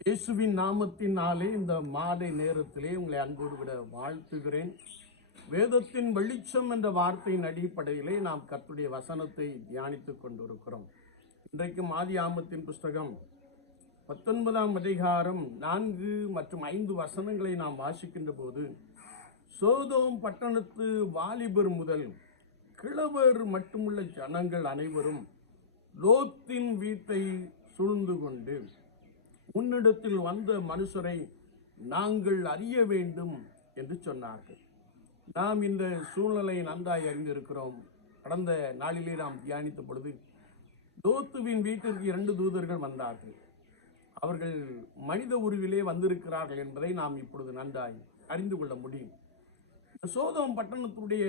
இயேசுவின் நாமத்தினாலே இந்த மாலை நேரத்திலே உங்களை அன்போடு விட வாழ்த்துகிறேன். வேதத்தின் வெளிச்சம் என்ற வார்த்தையின் அடிப்படையிலே நாம் கத்துடைய வசனத்தை தியானித்துக் கொண்டிருக்கிறோம். இன்றைக்கு மாதி ஆமத்தின் புஸ்தகம் பத்தொன்பதாம் அதிகாரம் நான்கு மற்றும் ஐந்து வசனங்களை நாம் வாசிக்கின்ற போது சோதோம் பட்டணத்து வாலிபர் முதல் கிழவர் மட்டுமுள்ள ஜனங்கள் அனைவரும் லோத்தின் வீட்டை சூழ்ந்து கொண்டு உன்னிடத்தில் வந்த மனுஷரை நாங்கள் அறிய வேண்டும் என்று சொன்னார்கள். நாம் இந்த சூழ்நிலை நன்றாய் அறிந்திருக்கிறோம். கடந்த நாளிலே நாம் தியானித்த பொழுது தோத்துவின் வீட்டிற்கு இரண்டு தூதர்கள் வந்தார்கள். அவர்கள் மனித உருவிலே வந்திருக்கிறார்கள் என்பதை நாம் இப்பொழுது நன்றாய் அறிந்து கொள்ள முடியும். இந்த சோதம் பட்டணத்துடைய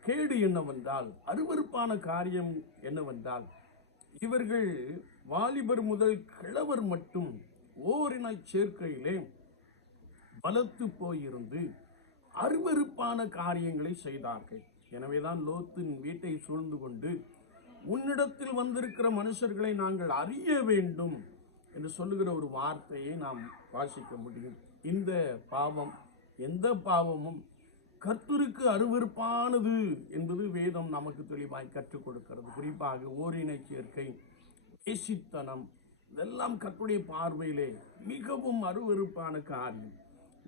கேடு என்னவென்றால் அருவருப்பான காரியம் என்னவென்றால் இவர்கள் வாலிபர் முதல் கிழவர் மட்டும் ஓரினச் சேர்க்கையிலே பலத்து போயிருந்து அருவருப்பான காரியங்களை செய்தார்கள். எனவேதான் லோத்தின் வீட்டை சூழ்ந்து கொண்டு உன்னிடத்தில் வந்திருக்கிற மனுஷர்களை நாங்கள் அறிய வேண்டும் என்று சொல்லுகிற ஒரு வார்த்தையை நாம் வாசிக்க முடியும். இந்த பாவம் எந்த பாவமும் கர்த்தருக்கு அருவருப்பானது என்பது வேதம் நமக்கு தெளிவாய் கற்றுக் கொடுக்கிறது. குறிப்பாக ஓரினை சேர்க்கை பேசித்தனம் இதெல்லாம் கற்புடைய பார்வையிலே மிகவும் அருவருப்பான காரியம்.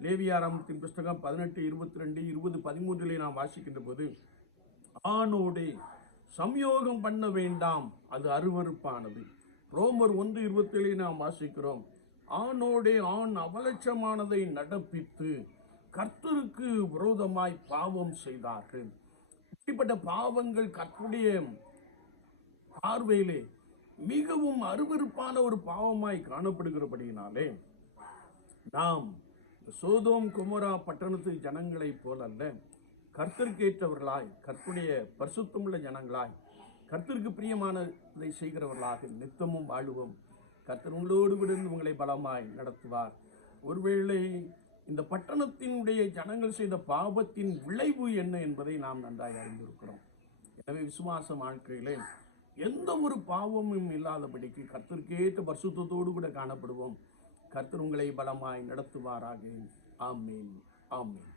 லேவியாராமத்தின் புஸ்தகம் பதினெட்டு இருபத்தி ரெண்டு இருபது பதிமூன்றிலே நாம் வாசிக்கின்ற போது ஆணோடே சம்யோகம் பண்ண வேண்டாம் அது அருவருப்பானது. ரோமர் ஒன்று இருபத்தேழு நாம் வாசிக்கிறோம் ஆணோடே ஆண் அவலட்சமானதை நடப்பித்து கர்த்தருக்கு விரோதமாய் பாவம் செய்தார்கள். இப்படிப்பட்ட பாவங்கள் கர்த்தருடைய பார்வையிலே மிகவும் அருவருப்பான ஒரு பாவமாய் காணப்படுகிறபடியினாலே நாம் சோதோம் குமரா பட்டணத்து ஜனங்களைப் போலல்ல கர்த்தருக்கேற்றவர்களாய் கற்புடைய பரிசுத்தமுள்ள ஜனங்களாய் கர்த்தருக்கு பிரியமானதை செய்கிறவர்களாக நித்தமும் வாழுவோம். கர்த்தர் உங்களோடு விடுந்து உங்களை பலமாய் நடத்துவார். ஒருவேளை இந்த பட்டணத்தினுடைய ஜனங்கள் செய்த பாவத்தின் விளைவு என்ன என்பதை நாம் நன்றாய் அறிந்திருக்கிறோம். எனவே விசுவாச வாழ்க்கையிலே எந்த ஒரு பாவமும் இல்லாதபடிக்கு கர்த்தருக்கேற்ற பரிசுத்தோடு கூட காணப்படுவோம். கர்த்தர் உங்களை பலமாய் நடத்துவாராக. ஆமேன். ஆமேன்.